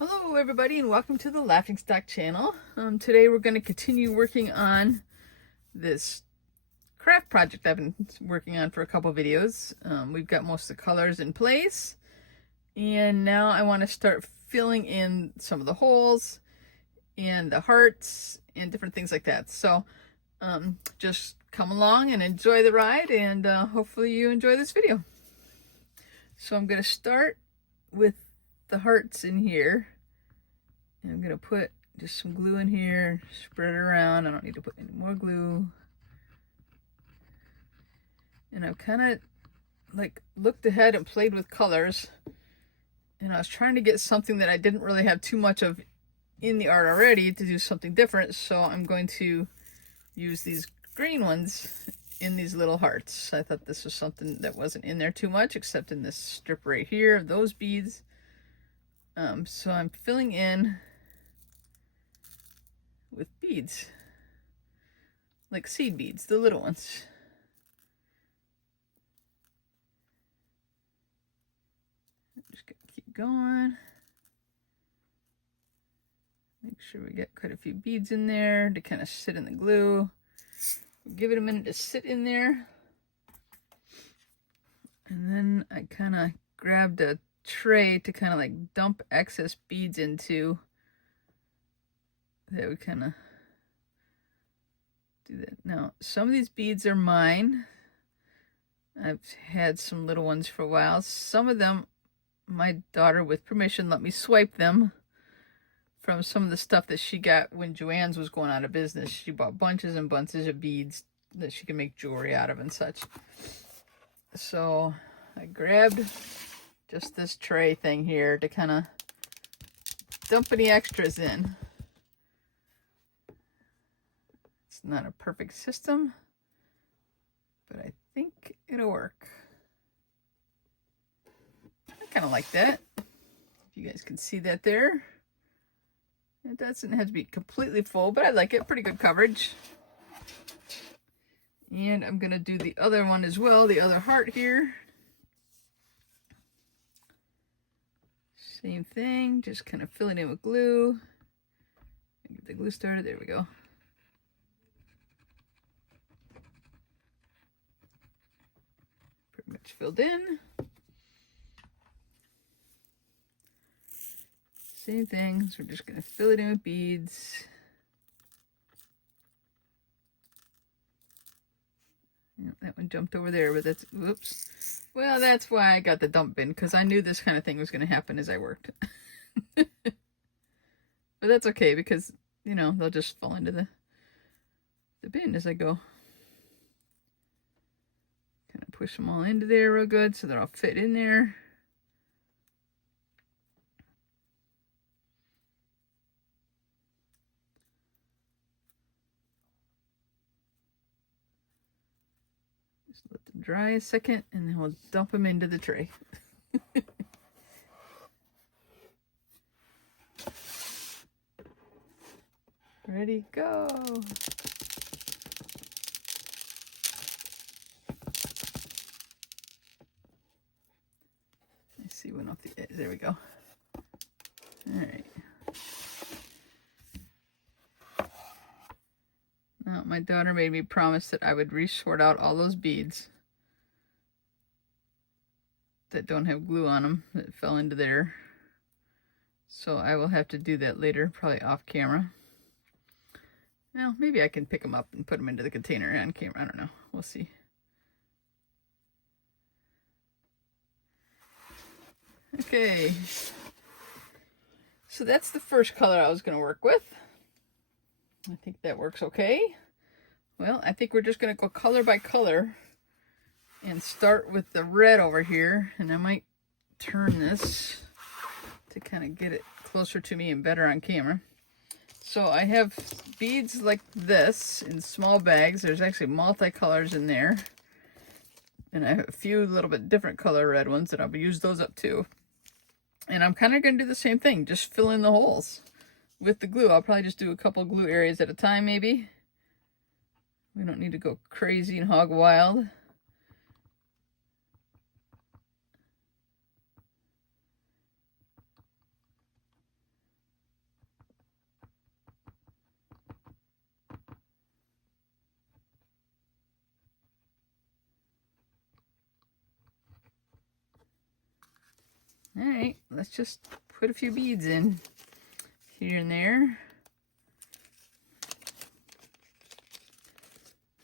Hello everybody and welcome to the Laughingstock channel. Today we're going to continue working on this craft project I've been working on for a couple videos. We've got most of the colors in place and now I want to start filling in some of the holes and the hearts and different things like that. So just come along and enjoy the ride, and hopefully you enjoy this video. So I'm going to start with the hearts in here. And I'm going to put just some glue in here, spread it around. I don't need to put any more glue. And I've kind of like looked ahead and played with colors. And I was trying to get something that I didn't really have too much of in the art already to do something different. So I'm going to use these green ones in these little hearts. I thought this was something that wasn't in there too much, except in this strip right here of those beads. So I'm filling in with beads, like seed beads, the little ones. I'm just gonna keep going. Make sure we get quite a few beads in there to kind of sit in the glue. Give it a minute to sit in there. And then I kind of grabbed a tray to kind of like dump excess beads into. That would kind of do that. Now, some of these beads are mine. I've had some little ones for a while. Some of them, my daughter, with permission, let me swipe them from some of the stuff that she got when Joann's was going out of business. She bought bunches and bunches of beads that she could make jewelry out of and such. So I grabbed just this tray thing here to kind of dump any extras in. It's not a perfect system, but I think it'll work. I kind of like that. If you guys can see that there. It doesn't have to be completely full, but I like it. Pretty good coverage. And I'm going to do the other one as well, the other heart here. Same thing, just kind of filling in with glue. Get the glue started, there we go. Pretty much filled in. Same thing, so we're just going to fill it in with beads. That one jumped over there, but that's, whoops. Well, that's why I got the dump bin, because I knew this kind of thing was going to happen as I worked. But that's okay, because, you know, they'll just fall into the bin as I go. Kind of push them all into there real good so they'll all fit in there. Just let them dry a second, and then we'll dump them into the tray. Ready, go. I see one off the edge. There we go. All right. Now, my daughter made me promise that I would resort out all those beads that don't have glue on them that fell into there. So I will have to do that later, probably off camera. Well, maybe I can pick them up and put them into the container on camera. I don't know. We'll see. Okay. So that's the first color I was going to work with. I think that works okay. Well, I think we're just going to go color by color and start with the red over here. And I might turn this to kind of get it closer to me and better on camera. So I have beads like this in small bags. There's actually multicolors in there. And I have a few little bit different color red ones that I'll use those up too. And I'm kind of going to do the same thing, just fill in the holes with the glue. I'll probably just do a couple glue areas at a time maybe. We don't need to go crazy and hog wild. All right, let's just put a few beads in here and there. I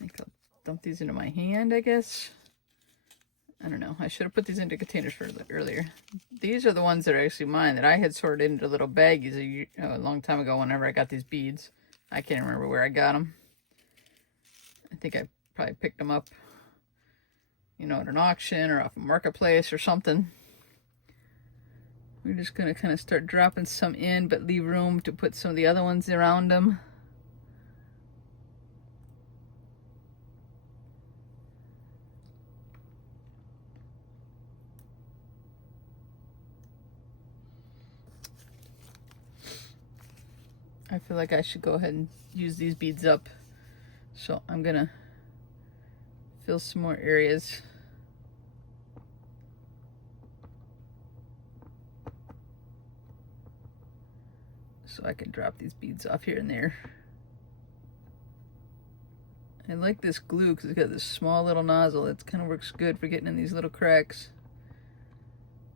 think I'll dump these into my hand, I guess. I don't know. I should have put these into containers earlier. These are the ones that are actually mine that I had sorted into little baggies a long time ago whenever I got these beads. I can't remember where I got them. I think I probably picked them up, you know, at an auction or off a marketplace or something. We're just going to kind of start dropping some in, but leave room to put some of the other ones around them. I feel like I should go ahead and use these beads up. So I'm going to fill some more areas. So I can drop these beads off here and there. I like this glue because it's got this small little nozzle. It kind of works good for getting in these little cracks.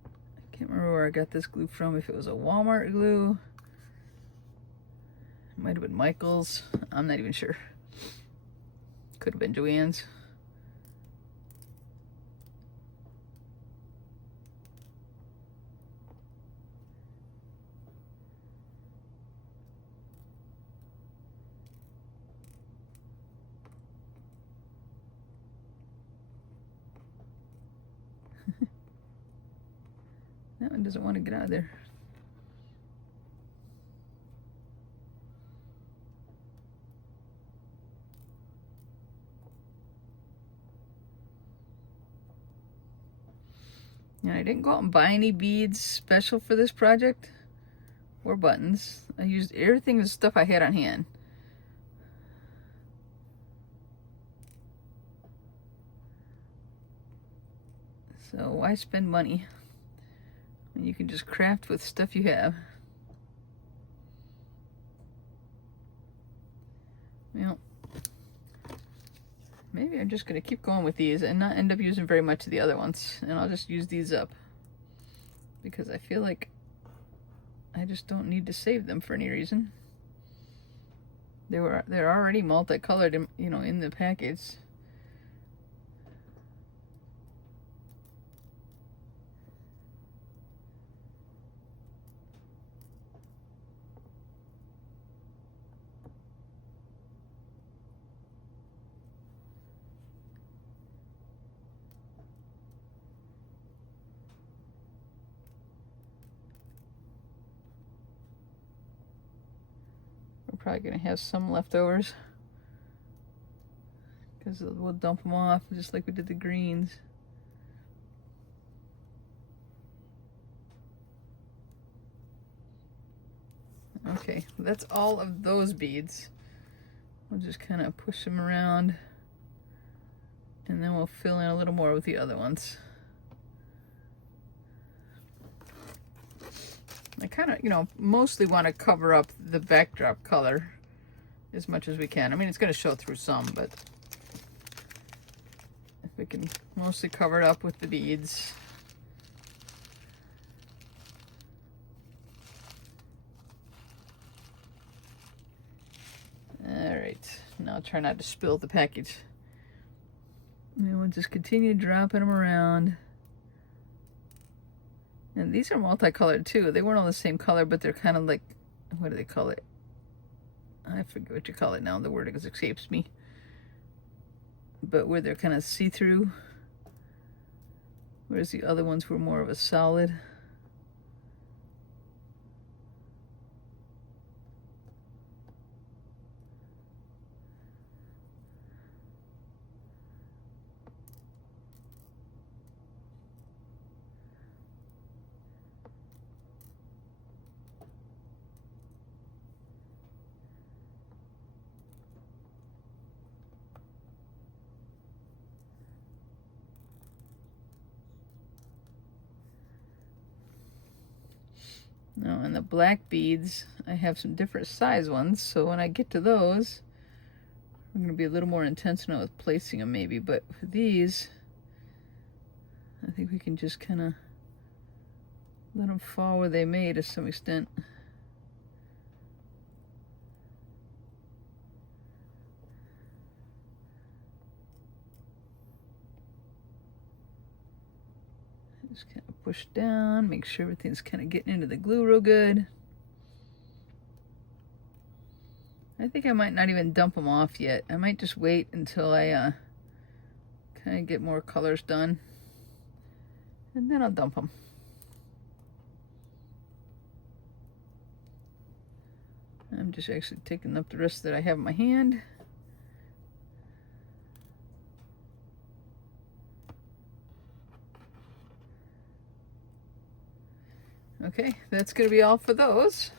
I can't remember where I got this glue from, if it was a Walmart glue. It might have been Michael's. I'm not even sure. Could have been Joann's. That one doesn't want to get out of there. And I didn't go out and buy any beads special for this project or buttons. I used everything, the stuff I had on hand. So why spend money when you can just craft with stuff you have? Well, maybe I'm just going to keep going with these and not end up using very much of the other ones. And I'll just use these up. Because I feel like I just don't need to save them for any reason. They're already multicolored, you know, in the package. We're probably going to have some leftovers because we'll dump them off just like we did the greens. Okay, that's all of those beads. We'll just kind of push them around and then we'll fill in a little more with the other ones. I kind of, you know, mostly want to cover up the backdrop color as much as we can. I mean, it's going to show through some, but if we can mostly cover it up with the beads. All right, now try not to spill the package. And we'll just continue dropping them around. And these are multicolored too. They weren't all the same color, but they're kind of like, what do they call it? I forget what you call it now. The word escapes me. But where they're kind of see-through. Whereas the other ones were more of a solid. Now, and the black beads, I have some different size ones, so when I get to those, I'm going to be a little more intentional with placing them maybe, but for these, I think we can just kind of let them fall where they may to some extent. Just kind of push down, make sure everything's kind of getting into the glue real good. I think I might not even dump them off yet. I might just wait until I kind of get more colors done, and then I'll dump them. I'm just actually taking up the rest that I have in my hand. Okay, that's going to be all for those.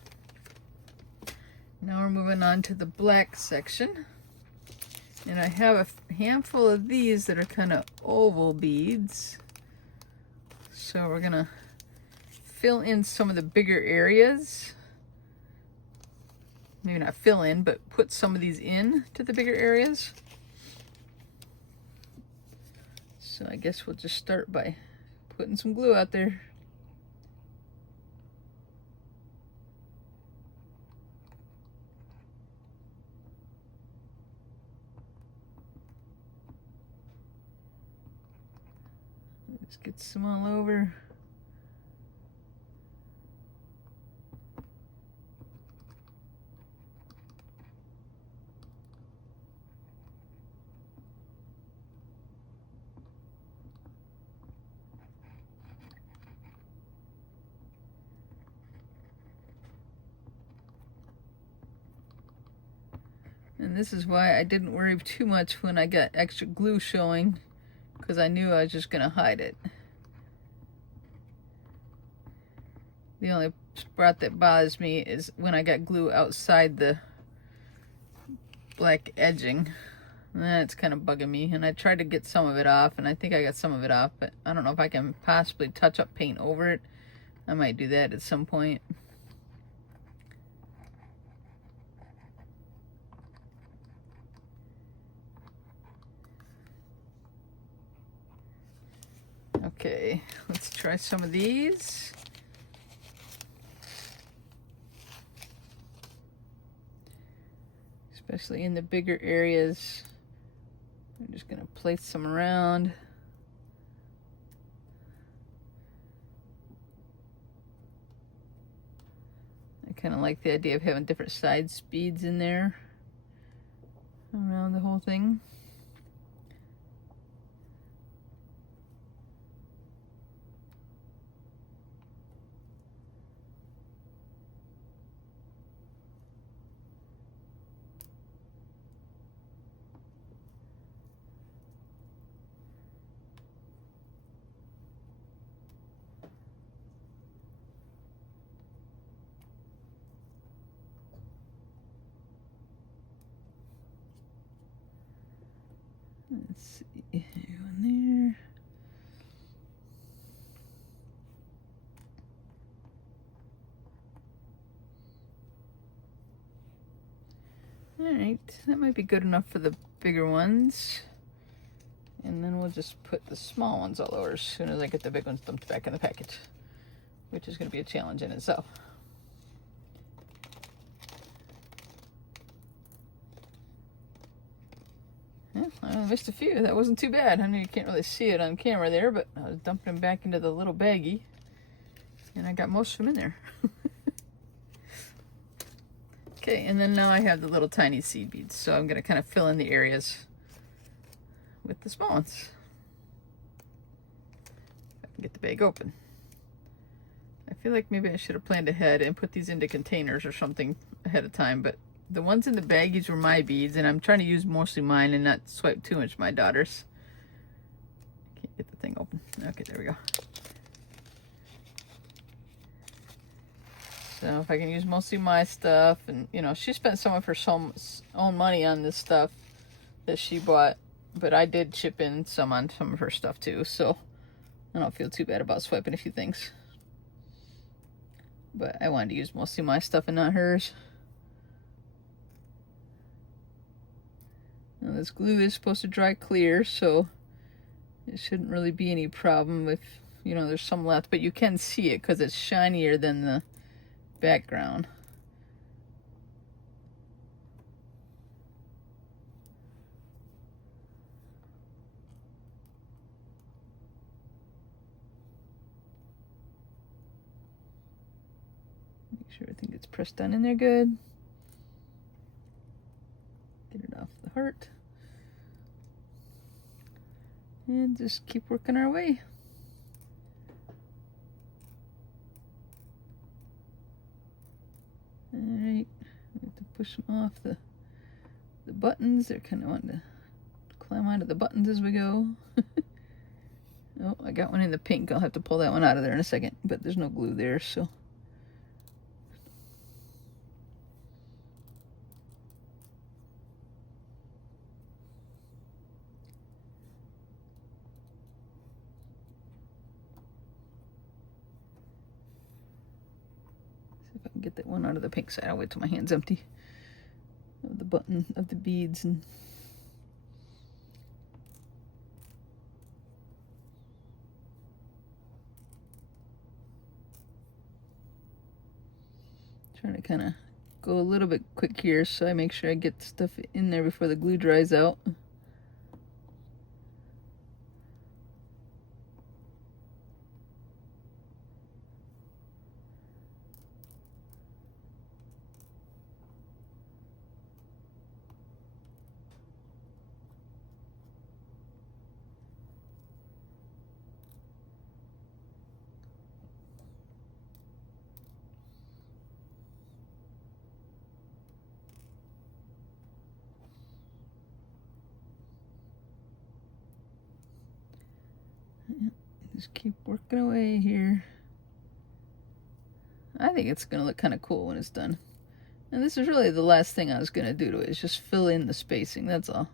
Now we're moving on to the black section. And I have a handful of these that are kind of oval beads. So we're going to fill in some of the bigger areas. Maybe not fill in, but put some of these in to the bigger areas. So I guess we'll just start by putting some glue out there. Just get some all over. And this is why I didn't worry too much when I got extra glue showing, because I knew I was just going to hide it. The only spot that bothers me is when I got glue outside the black edging. That's kind of bugging me, and I tried to get some of it off, and I think I got some of it off, but I don't know if I can possibly touch up paint over it. I might do that at some point. Okay, let's try some of these. Especially in the bigger areas. I'm just going to place some around. I kind of like the idea of having different side speeds in there around the whole thing. Let's see, one there. Alright, that might be good enough for the bigger ones. And then we'll just put the small ones all over as soon as I get the big ones dumped back in the package, which is going to be a challenge in itself. Yeah, I missed a few. That wasn't too bad. I know you can't really see it on camera there, but I was dumping them back into the little baggie, and I got most of them in there. Okay, and then now I have the little tiny seed beads, so I'm going to kind of fill in the areas with the small ones. If I can get the bag open. I feel like maybe I should have planned ahead and put these into containers or something ahead of time, but the ones in the baggies were my beads, and I'm trying to use mostly mine and not swipe too much my daughter's. Can't get the thing open. Okay, there we go. So if I can use mostly my stuff, and you know, she spent some of her own money on this stuff that she bought, but I did chip in some on some of her stuff too, so I don't feel too bad about swiping a few things. But I wanted to use mostly my stuff and not hers. Now this glue is supposed to dry clear, so it shouldn't really be any problem if you know, there's some left, but you can see it because it's shinier than the background. Make sure everything gets pressed down in there good. Get it off the heart. And just keep working our way. Alright, we have to push them off the buttons. They're kind of wanting to climb onto the buttons as we go. Oh, I got one in the pink. I'll have to pull that one out of there in a second, but there's no glue there, so. See if I can get that one out of the pink side. I'll wait till my hand's empty of the button, of the beads, and trying to kind of go a little bit quick here so I make sure I get stuff in there before the glue dries out. Just keep working away here. I think it's gonna look kind of cool when it's done. And this is really the last thing I was gonna do to it, is just fill in the spacing, that's all.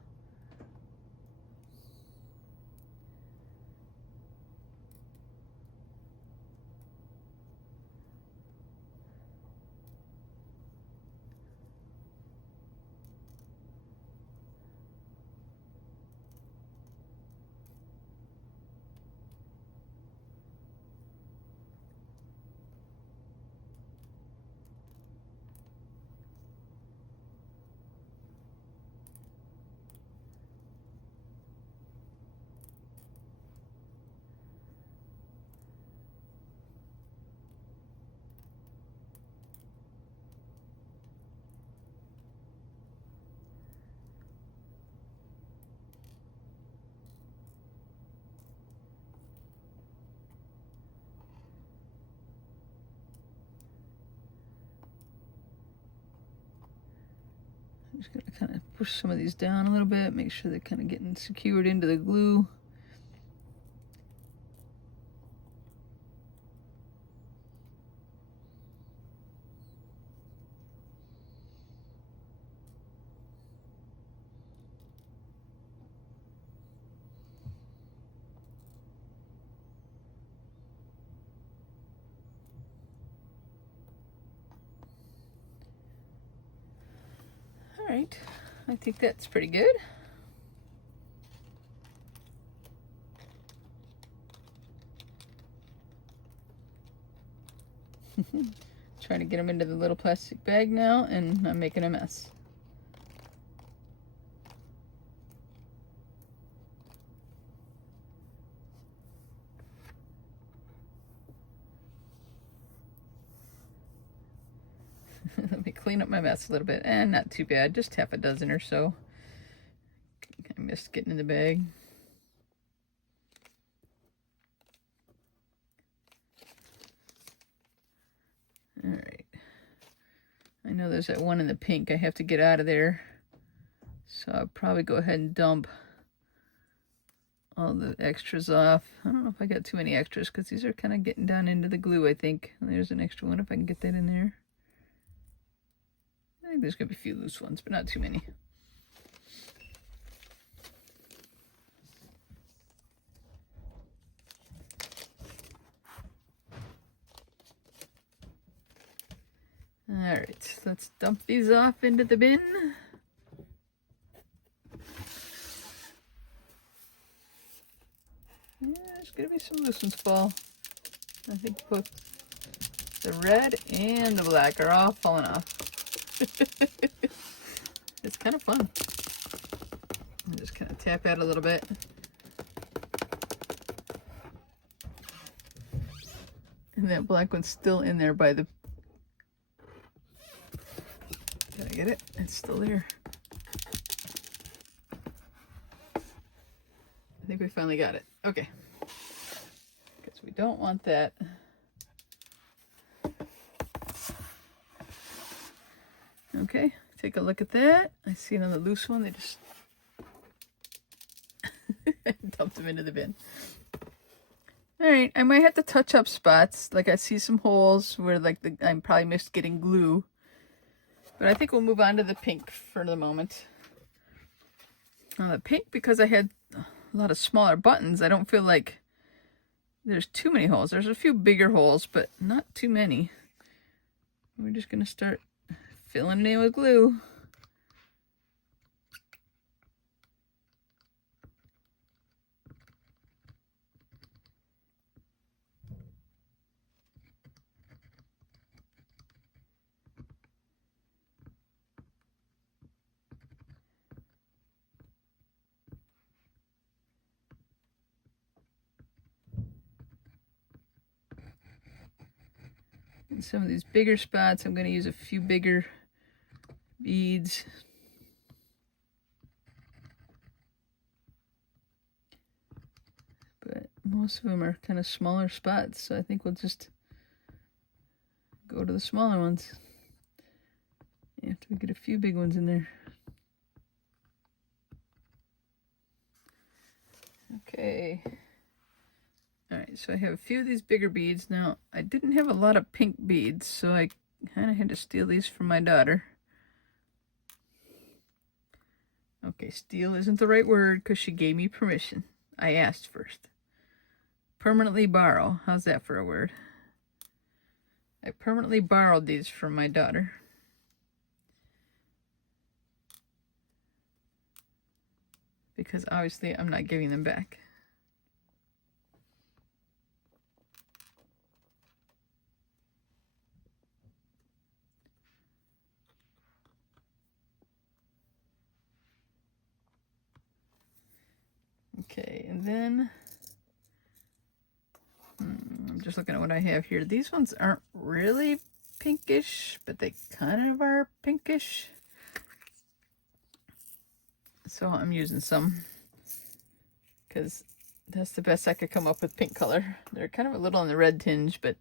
I'm just gonna kind of push some of these down a little bit, make sure they're kind of getting secured into the glue. All right, I think that's pretty good. Trying to get them into the little plastic bag now, and I'm making a mess. Let me clean up my mess a little bit. And not too bad, just half a dozen or so. I missed getting in the bag. All right. I know there's that one in the pink I have to get out of there. So I'll probably go ahead and dump all the extras off. I don't know if I got too many extras because these are kind of getting down into the glue, I think. And there's an extra one if I can get that in there. I think there's going to be a few loose ones, but not too many. All right, let's dump these off into the bin. Yeah, there's gonna be some loose ones fall. I think both the red and the black are all falling off. It's kind of fun. I just kind of tap at it a little bit. And that black one's still in there by the... Did I get it? It's still there. I think we finally got it. Okay. Because we don't want that. Okay, take a look at that. I see another loose one. They just dumped them into the bin. All right, I might have to touch up spots. Like I see some holes where like I probably missed getting glue. But I think we'll move on to the pink for the moment. The pink, because I had a lot of smaller buttons, I don't feel like there's too many holes. There's a few bigger holes, but not too many. We're just gonna start filling it in with glue. And some of these bigger spots, I'm going to use a few bigger beads. But most of them are kind of smaller spots, so I think we'll just go to the smaller ones after we get a few big ones in there. Okay. Alright, so I have a few of these bigger beads. Now, I didn't have a lot of pink beads, so I kind of had to steal these from my daughter. Okay, steal isn't the right word because she gave me permission. I asked first. Permanently borrow. How's that for a word? I permanently borrowed these from my daughter. Because obviously I'm not giving them back. Okay, and then I'm just looking at what I have here. These ones aren't really pinkish, but they kind of are pinkish. So I'm using some because that's the best I could come up with pink color. They're kind of a little on the red tinge, but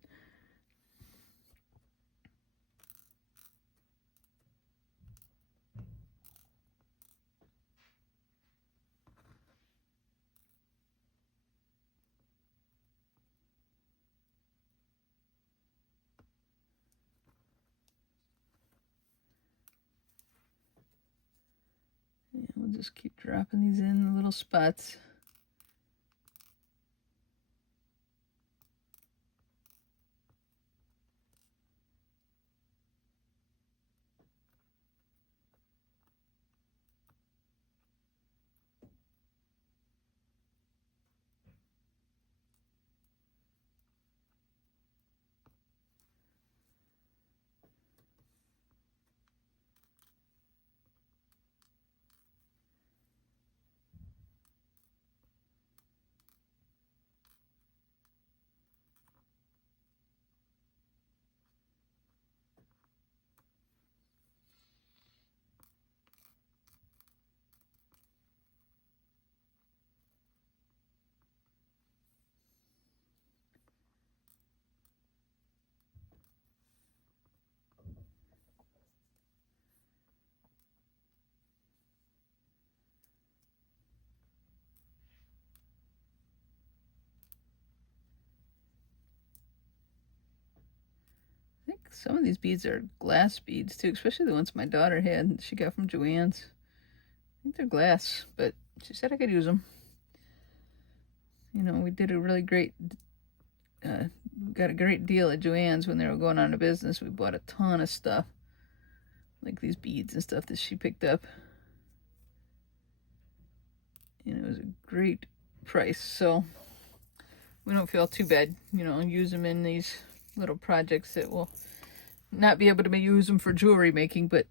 yeah, we'll just keep dropping these in the little spots. I think some of these beads are glass beads too, especially the ones my daughter had she got from Joann's. I think they're glass, but she said I could use them. You know, we did a really great, got a great deal at Joann's when they were going out of business. We bought a ton of stuff, like these beads and stuff that she picked up. And it was a great price, so we don't feel too bad, you know, use them in these little projects that will not be able to use them for jewelry making, but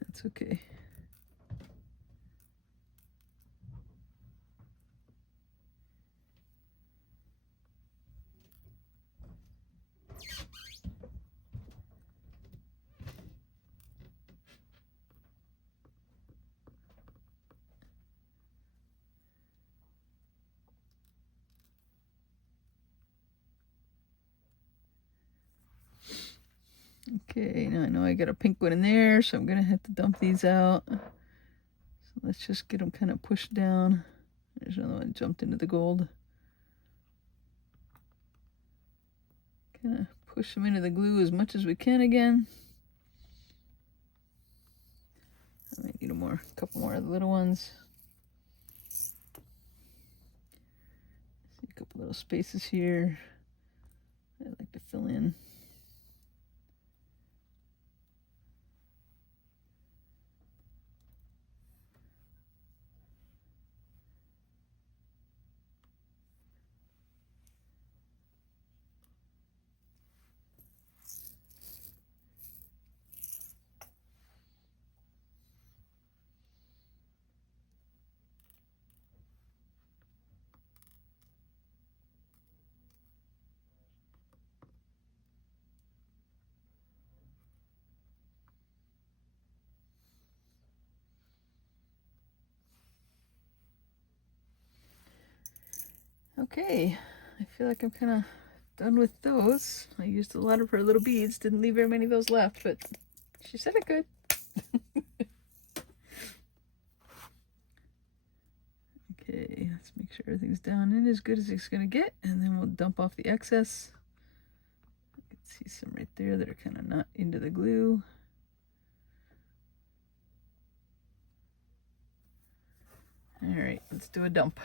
that's okay. Okay, now I know I got a pink one in there, so I'm gonna have to dump these out. So let's just get them kind of pushed down. There's another one jumped into the gold. Kind of push them into the glue as much as we can again. I might need a couple more of the little ones. See a couple little spaces here I'd like to fill in. Okay, I feel like I'm kind of done with those. I used a lot of her little beads, didn't leave very many of those left, but she said I could. Okay, let's make sure everything's down in as good as it's gonna get, and then we'll dump off the excess. I can see some right there that are kind of not into the glue. All right, let's do a dump.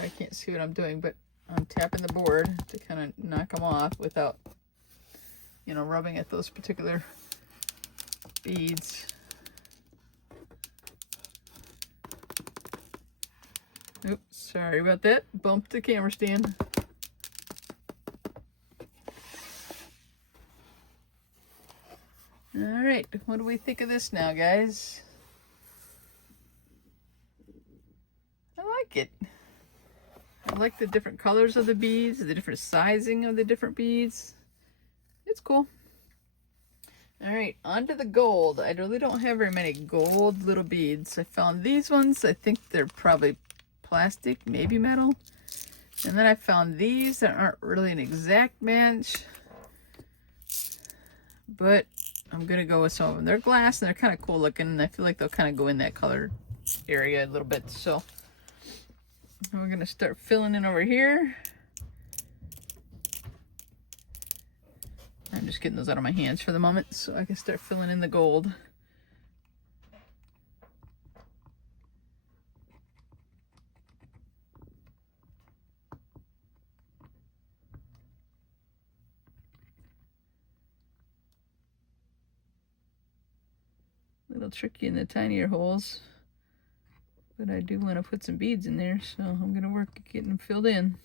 I can't see what I'm doing, but I'm tapping the board to kind of knock them off without, you know, rubbing at those particular beads. Oops, sorry about that. Bumped the camera stand. All right, what do we think of this now, guys? I like it. I like the different colors of the beads, the different sizing of the different beads. It's cool. All right, on to the gold. I really don't have very many gold little beads. I found these ones. I think they're probably plastic, maybe metal. And then I found these that aren't really an exact match, but I'm gonna go with some of them. They're glass and they're kind of cool looking, and I feel like they'll kind of go in that color area a little bit. So we're gonna start filling in over here. I'm just getting those out of my hands for the moment so I can start filling in the gold. A little tricky in the tinier holes, but I do want to put some beads in there, so I'm going to work at getting them filled in.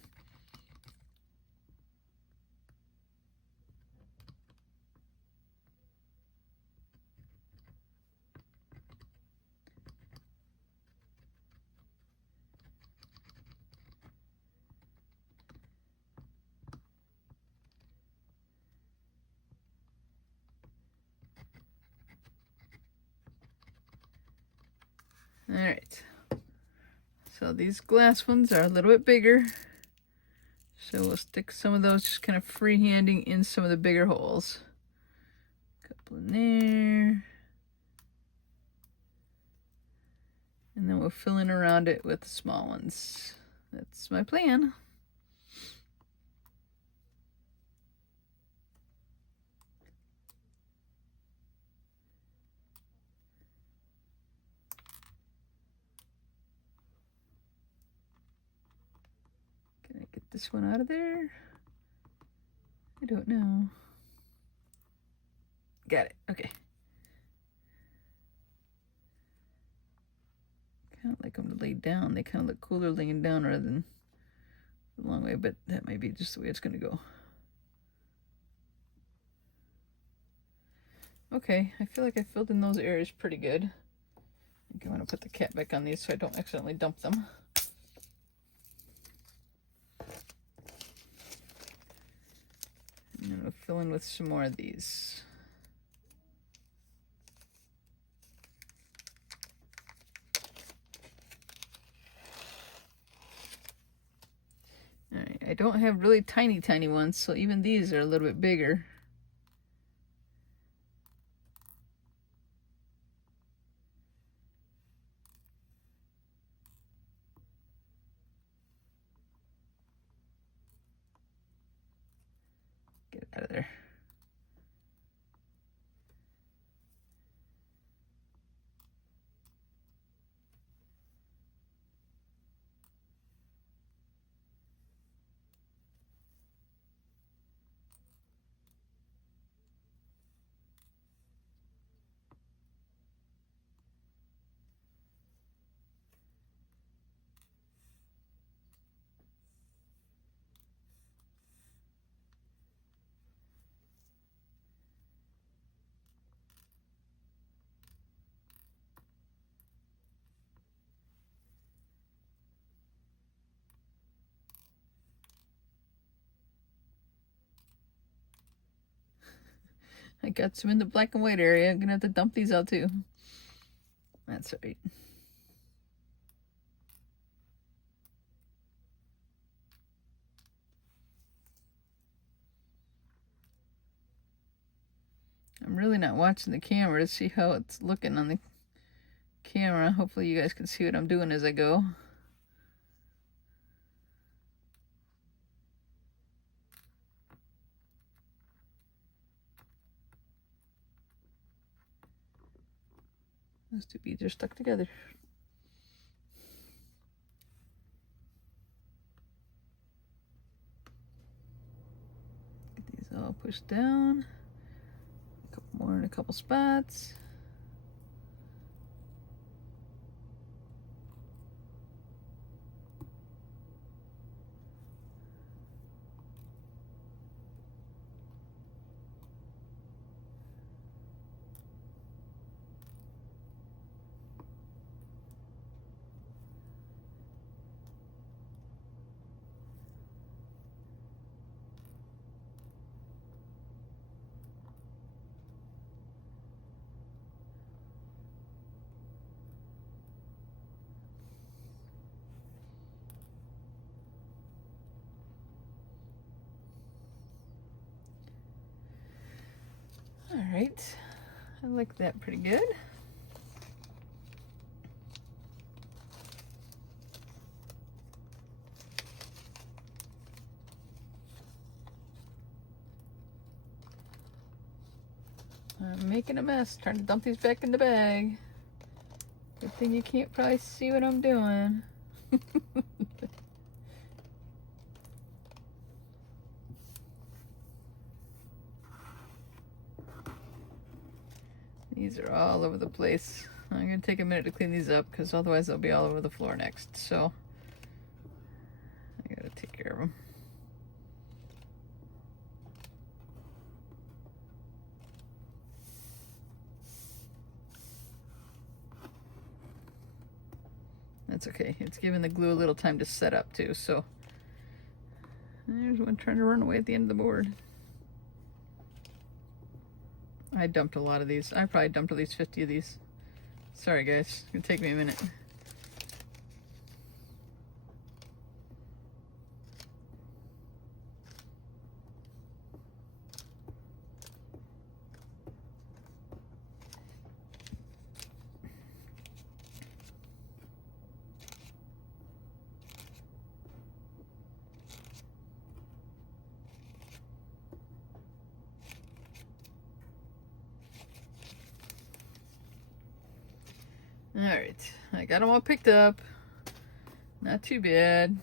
All right, so these glass ones are a little bit bigger, so we'll stick some of those just kind of freehanding in some of the bigger holes. A couple in there, and then we'll fill in around it with the small ones. That's my plan. Get this one out of there. I don't know. Got it. Okay. Kind of like them to lay down. They kind of look cooler laying down rather than the long way, but that might be just the way it's going to go. Okay, I feel like I filled in those areas pretty good. I think I want to put the cap back on these so I don't accidentally dump them. And then we'll fill in with some more of these. Alright, I don't have really tiny ones, so even these are a little bit bigger. Get it out of there. I got some in the black and white area. I'm gonna have to dump these out too. That's right. I'm really not watching the camera to see how it's looking on the camera. Hopefully you guys can see what I'm doing as I go. Those two beads are stuck together. Get these all pushed down. A couple more in a couple spots. All right, I like that pretty good. I'm making a mess, trying to dump these back in the bag. Good thing you can't probably see what I'm doing. These are all over the place. I'm going to take a minute to clean these up because otherwise they'll be all over the floor next. So I got to take care of them. That's okay. It's giving the glue a little time to set up too. So there's one trying to run away at the end of the board. I dumped a lot of these. I probably dumped at least 50 of these. Sorry guys, it's gonna take me a minute. Alright, I got them all picked up. Not too bad.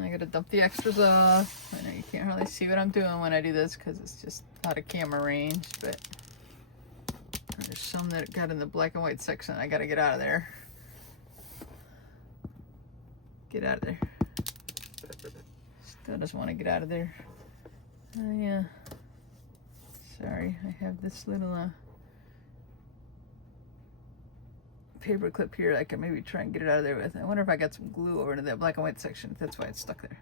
I gotta dump the extras off. I know you can't really see what I'm doing when I do this because it's just out of camera range, but there's some that got in the black and white section. I gotta get out of there. Get out of there. Still doesn't want to get out of there. Oh yeah. Sorry, I have this little paper clip here I can maybe try and get it out of there with. I wonder if I got some glue over into that black and white section. That's why it's stuck there.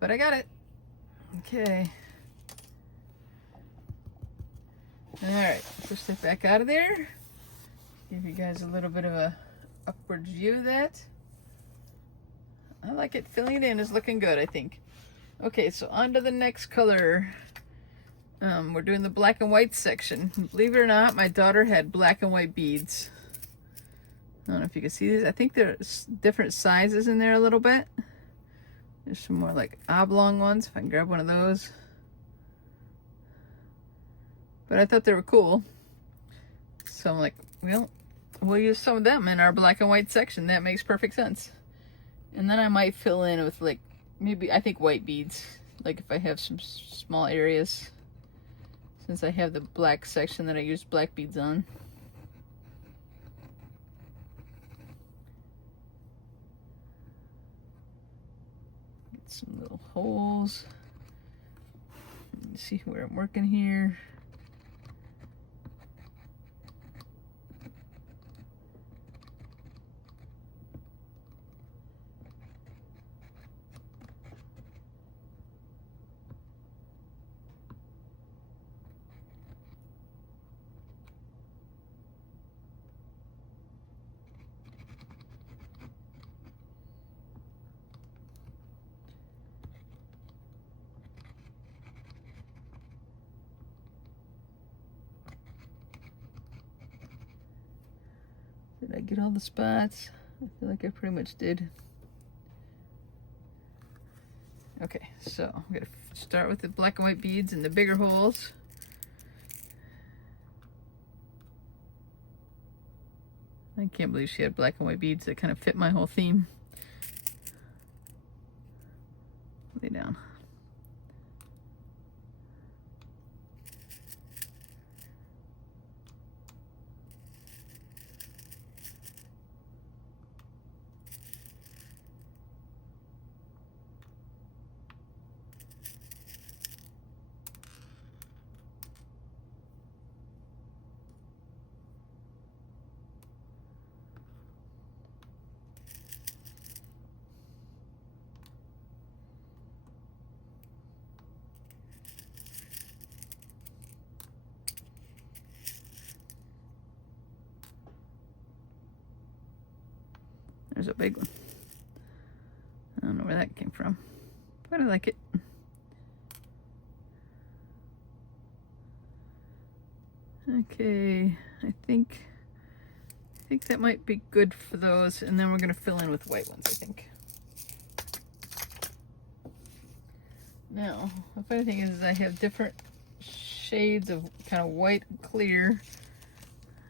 But I got it. Okay. Alright, push that back out of there. Give you guys a little bit of a upward view of that. I like it. Filling it in is looking good, I think. Okay, so on to the next color. We're doing the black and white section. Believe it or not, my daughter had black and white beads. I don't know if you can see these. I think there's different sizes in there a little bit. There's some more like oblong ones, if I can grab one of those. But I thought they were cool. So I'm like, well, we'll use some of them in our black and white section. That makes perfect sense. And then I might fill in with like, maybe, I think white beads. Like if I have some small areas. Since I have the black section that I used black beads on. Get some little holes. Let me see where I'm working here. Did I get all the spots? I feel like I pretty much did. Okay, so I'm gonna start with the black and white beads and the bigger holes. I can't believe she had black and white beads that kind of fit my whole theme. Lay down. There's a big one. I don't know where that came from, but I like it. Okay, I think that might be good for those, and then we're gonna fill in with white ones, I think. Now, the funny thing is I have different shades of kind of white and clear.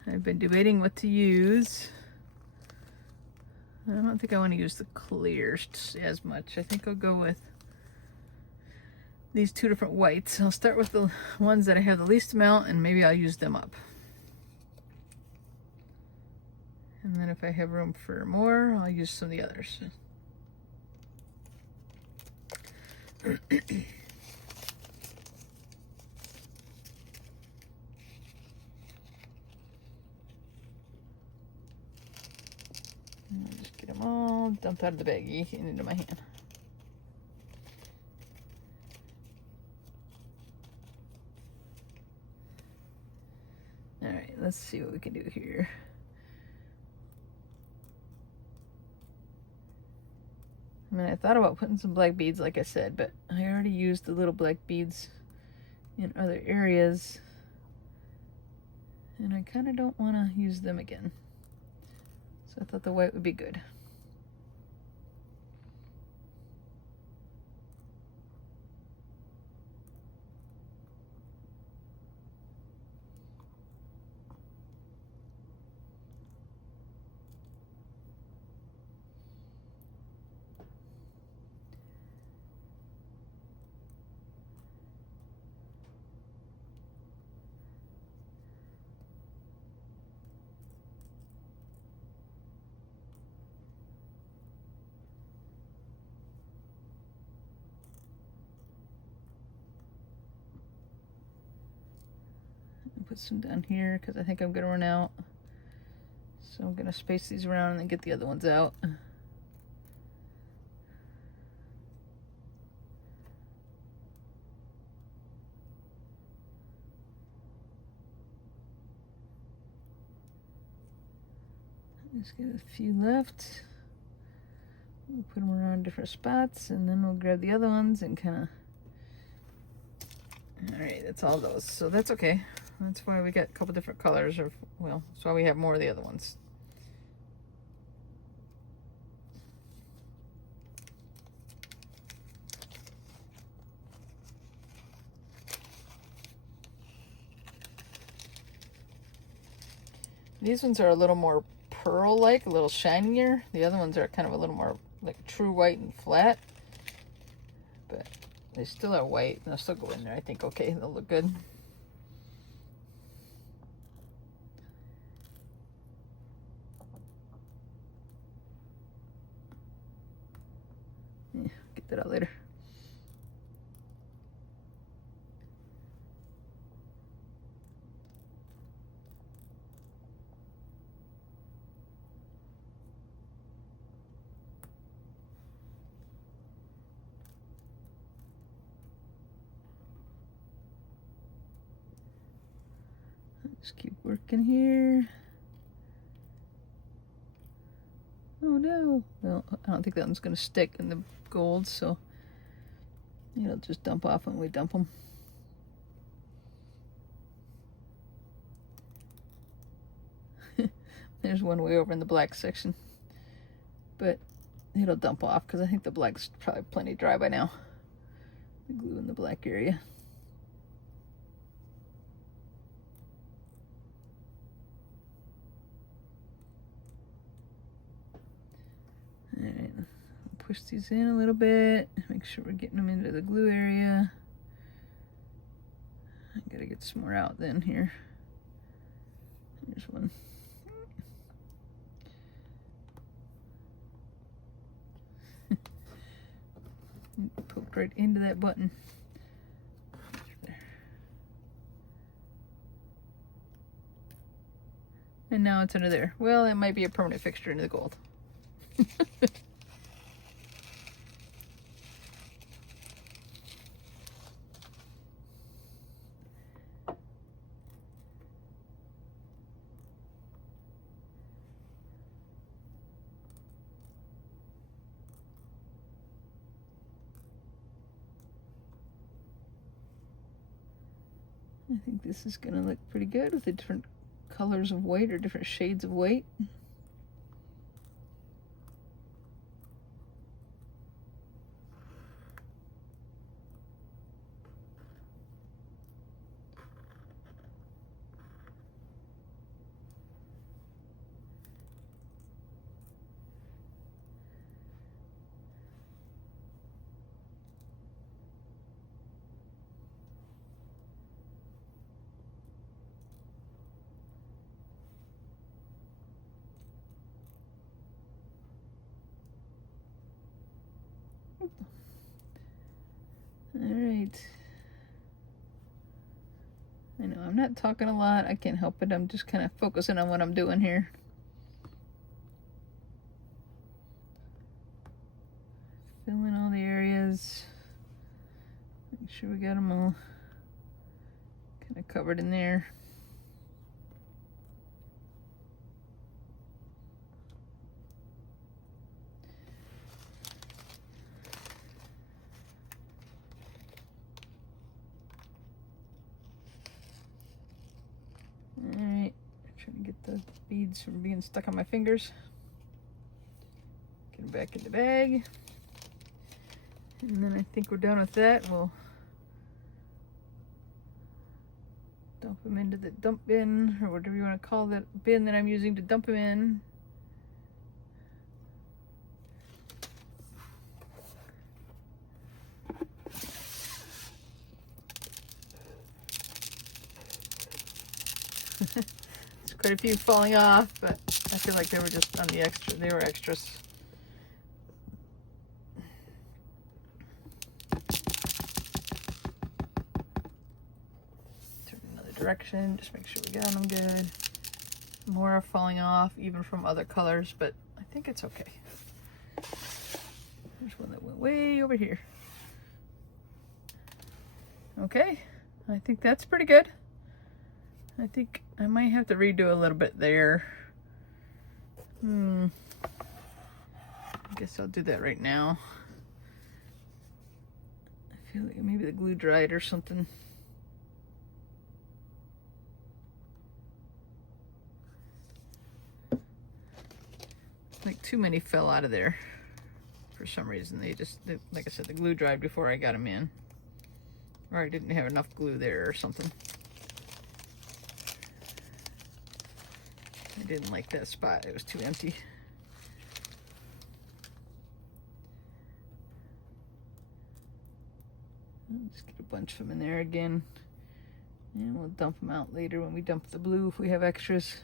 I've been debating what to use. I don't think I want to use the clears as much. I think I'll go with these two different whites. I'll start with the ones that I have the least amount, and maybe I'll use them up. And then if I have room for more, I'll use some of the others. I'll just get them all dumped out of the baggie and into my hand. All right, let's see what we can do here. I mean, I thought about putting some black beads, like I said, but I already used the little black beads in other areas, and I kind of don't want to use them again. So I thought the white would be good. put some down here because I think I'm gonna run out. So I'm gonna space these around and then get the other ones out. Just get a few left. We'll put them around different spots, and then we'll grab the other ones and kind of. All right, that's all those. So that's okay. That's why we got a couple different colors, or well, that's why we have more of the other ones. These ones are a little more pearl-like, a little shinier. The other ones are kind of a little more like true white and flat. But they still are white. They'll still go in there, I think. Okay, they'll look good. Yeah, get that out later. Just keep working here. Oh no. Well, I don't think that one's going to stick in the gold, so it'll just dump off when we dump them. There's one way over in the black section. But it'll dump off because I think the black's probably plenty dry by now. The glue in the black area. Alright, push these in a little bit, make sure we're getting them into the glue area. I gotta get some more out then here. Here's one. Poked right into that button. There. And now it's under there. Well, that might be a permanent fixture into the gold. I think this is going to look pretty good with the different colors of white or different shades of white. Alright. I know I'm not talking a lot. I can't help it. I'm just kind of focusing on what I'm doing here. Fill in all the areas. Make sure we got them all kind of covered in there. Alright, trying to get the beads from being stuck on my fingers. Get them back in the bag. And then I think we're done with that. We'll dump them into the dump bin, or whatever you want to call that bin that I'm using to dump them in. There's quite a few falling off, but I feel like they were just on the extra. They were extras. Turn another direction. Just make sure we got them good. More are falling off, even from other colors, but I think it's okay. There's one that went way over here. Okay, I think that's pretty good. I think I might have to redo a little bit there. I guess I'll do that right now. I feel like maybe the glue dried or something. Like too many fell out of there for some reason. Like I said, the glue dried before I got them in. Or I didn't have enough glue there or something. I didn't like that spot. It was too empty. Let's get a bunch of them in there again. And we'll dump them out later when we dump the blue if we have extras.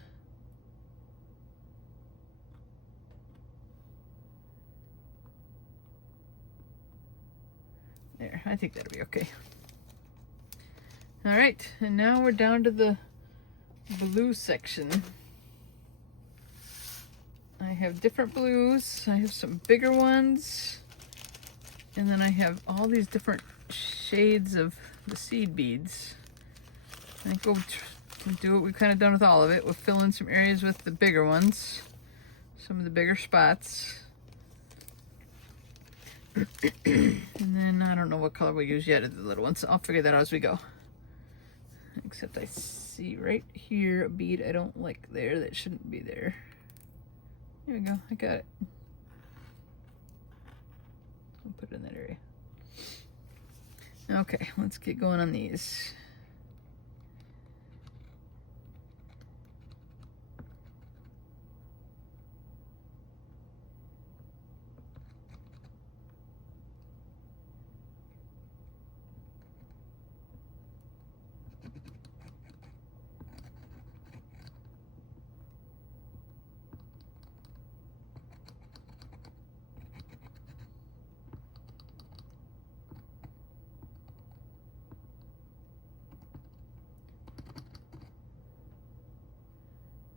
There, I think that'll be okay. All right, and now we're down to the blue section. I have different blues. I have some bigger ones. And then I have all these different shades of the seed beads. I think we'll do what we've kind of done with all of it. We'll fill in some areas with the bigger ones. Some of the bigger spots. And then I don't know what color we'll use yet of the little ones. I'll figure that out as we go. Except I see right here a bead I don't like there that shouldn't be there. There we go, I got it. I'll put it in that area. Okay, let's get going on these.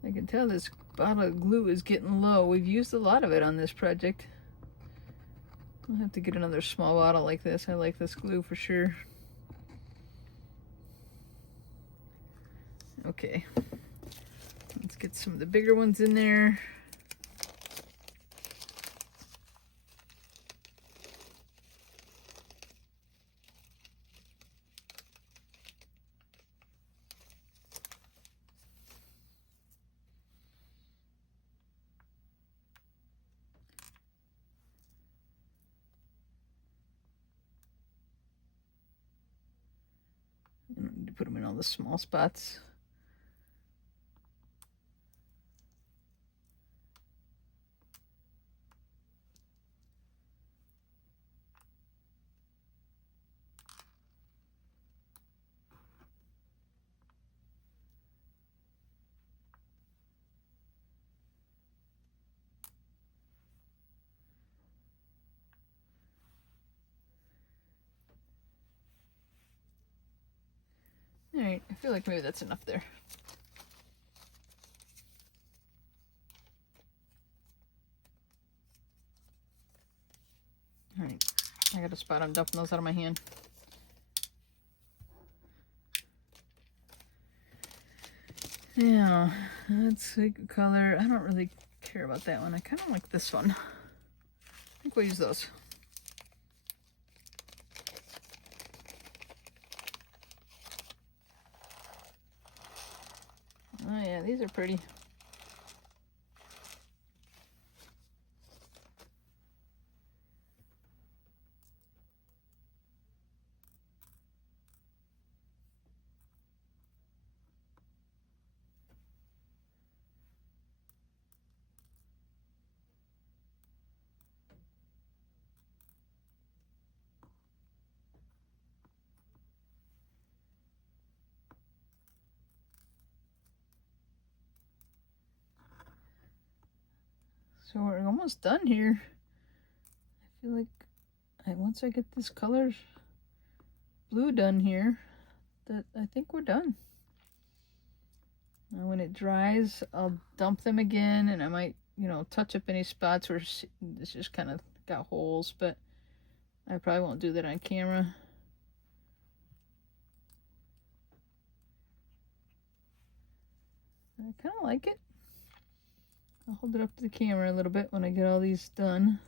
I can tell this bottle of glue is getting low. We've used a lot of it on this project. I'll have to get another small bottle like this. I like this glue for sure. Okay, let's get some of the bigger ones in there. I don't need to put them in all the small spots. All right, I feel like maybe that's enough there. All right, I got a spot. I'm dumping those out of my hand. Yeah, that's a good color. I don't really care about that one. I kind of like this one. I think we'll use those. Oh yeah, these are pretty. So we're almost done here. I feel like once I get this color blue done here, that I think we're done. And when it dries, I'll dump them again, and I might, you know, touch up any spots where it's just kind of got holes, but I probably won't do that on camera. I kind of like it. I'll hold it up to the camera a little bit when I get all these done.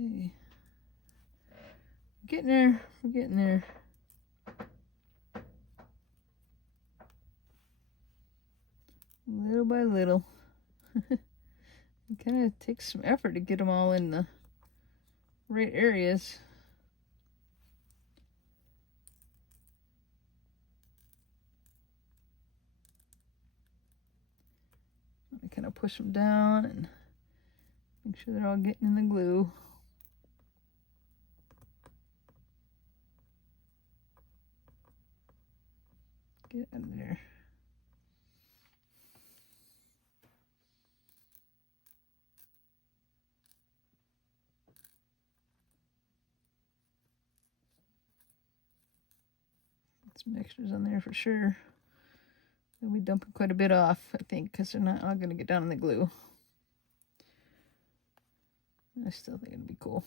Okay. We're getting there. We're getting there. Little by little. It kind of takes some effort to get them all in the right areas. I kind of push them down and make sure they're all getting in the glue. Get out of there. Some extras on there for sure. They'll be dumping quite a bit off, I think, because they're not all going to get down in the glue. I still think it'd be cool.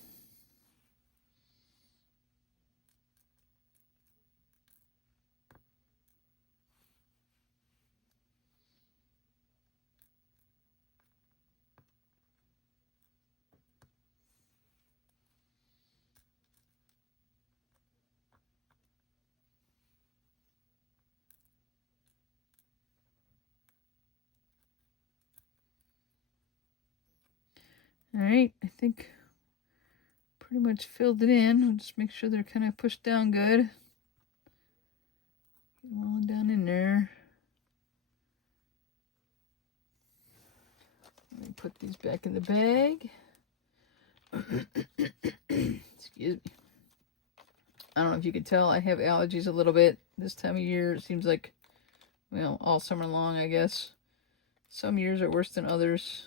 All right, I think pretty much filled it in. I'll just make sure they're kind of pushed down good. Get them all down in there. Let me put these back in the bag. Excuse me. I don't know if you can tell, I have allergies a little bit this time of year. It seems like, well, all summer long, I guess. Some years are worse than others.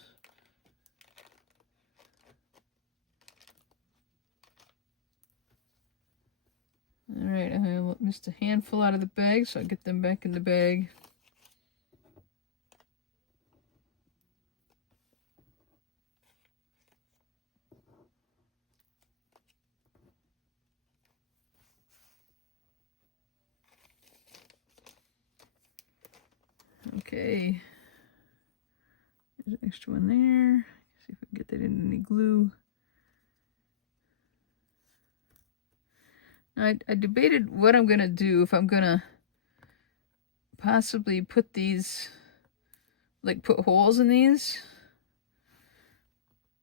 All right, I missed a handful out of the bag, so I'll get them back in the bag. Okay. There's an extra one there. See if we can get that in any glue. I debated what I'm going to do, if I'm going to possibly put these, like put holes in these,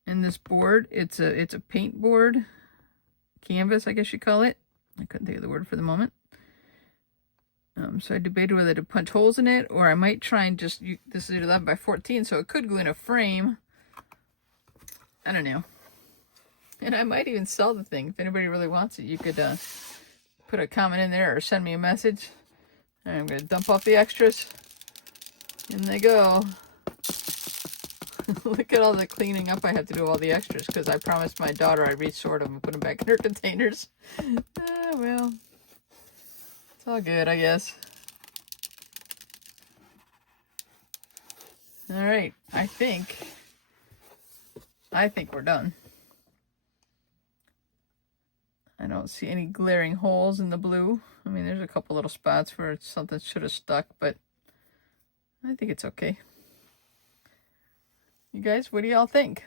in this board. It's a paint board, canvas, I guess you call it. I couldn't think of the word for the moment. So I debated whether to punch holes in it, or I might try and just, this is 11 by 14, so it could go in a frame. I don't know. And I might even sell the thing. If anybody really wants it, you could put a comment in there or send me a message. All right, I'm going to dump off the extras. In they go. Look at all the cleaning up I have to do of all the extras, because I promised my daughter I'd resort them and put them back in her containers. Well, it's all good, I guess. All right, I think we're done. I don't see any glaring holes in the blue. I mean, there's a couple little spots where something should have stuck, but I think it's okay. You guys, what do y'all think?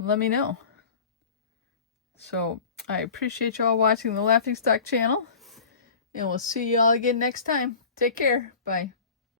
Let me know. So, I appreciate y'all watching the Laughing Stock channel, and we'll see y'all again next time. Take care. Bye.